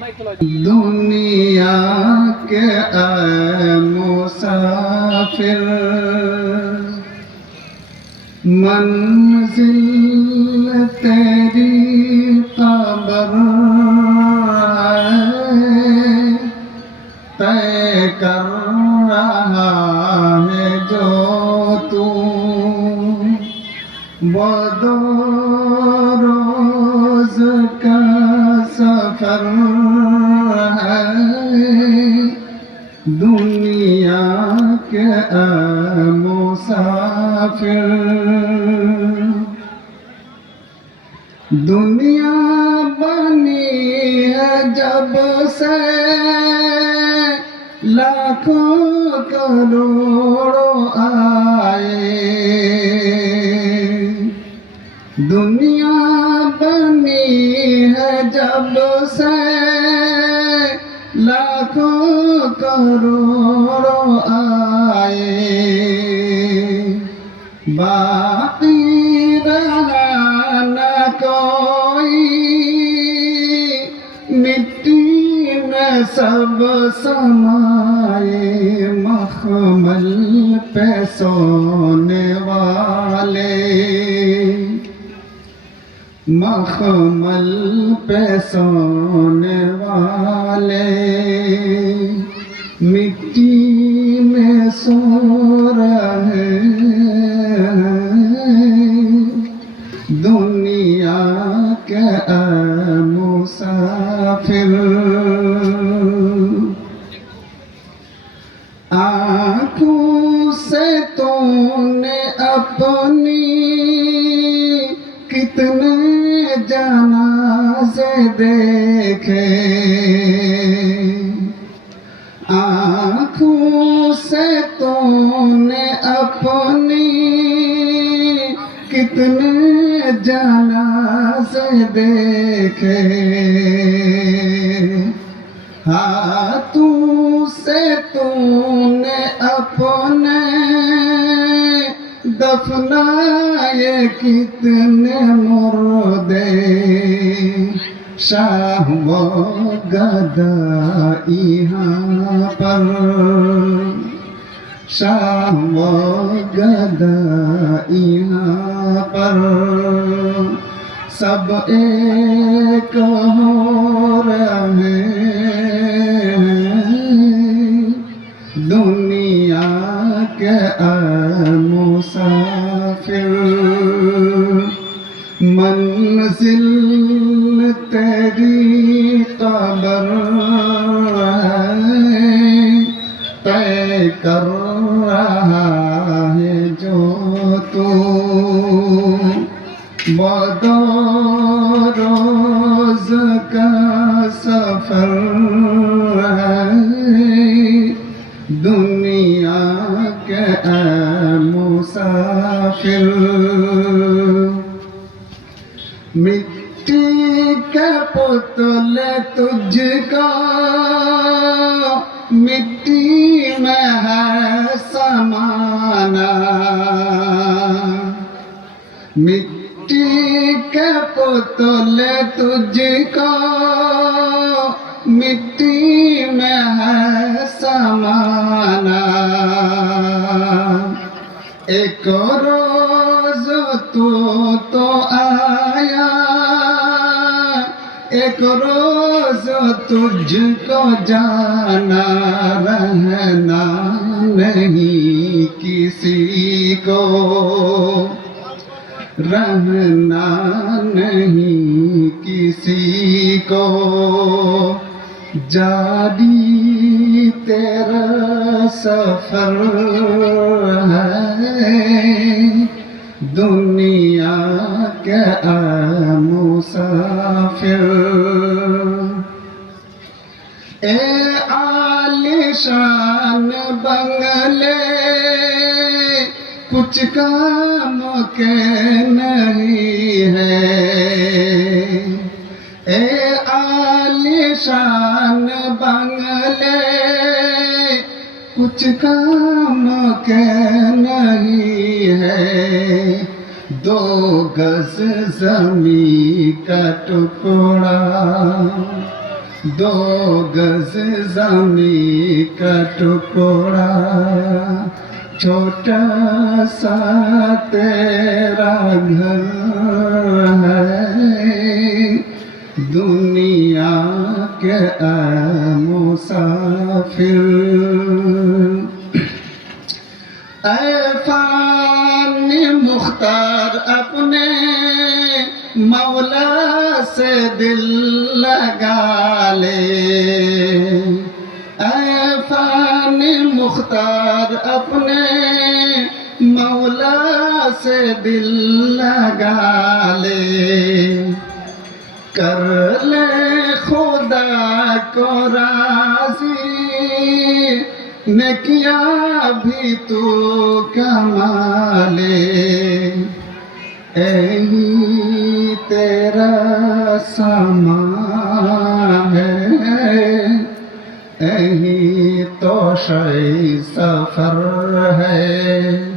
दुनिया के मुसाफिर मंजिल तेरी खबर तय कर रहा है जो तू वो दो रोज का सफर है दुनिया के मुसाफिर। दुनिया बनी है जब से लाखों करोड़ों आए, दुनिया बनी है जब से लाखों करोड़ों आए, बाकी रहा न कोई मिट्टी में सब समाए, मखमल पे सोने वाले मखमल पे सोने वाले मिट्टी में सो रहे दुनिया के मुसाफिर। आँखों से तूने अपनी कितने जनाज़े देखे, आँखों से तूने अपनी कितने जनाज़े देखे, हाथों से तूने अपने दफनाए कितने मुर्दे, शाह व गदा यहाँ पर, शाह व गदा यहाँ पर सब एक हो रहे दुनिया के मुसाफिर। मंजिल तेरी कब्र तय कर रहा है जो तू वो दो रोज का सफर है दुनिया के मुसाफिर। मिट्टी के पुतले तुझको मिट्टी में है समाना, मिट्टी के पुतले तुझको मिट्टी में है समाना। एक रोज तू तो आया, एक रोज तुझको जाना, रहना नहीं किसी को, रहना नहीं किसी को, जारी तेरा सफर है दुनिया के मुसाफिर। ए आलिशान बंगले कुछ काम के नहीं है, ए आलिशान बंगले कुछ काम के नहीं है, दो गज जमीन का टुकड़ा दो गज ज़मीं का टुकड़ा छोटा सा तेरा घर है दुनिया के ऐ मुसाफिर ऐ फानी मुख्तार अपने मौला से दिल लगा ले ऐ फानी मुख्तार अपने मौला से दिल लगा ले कर ले खुदा को राज़ी नेकियां भी तू कमा ले यही तेरा समा है यही तो शै सफर है।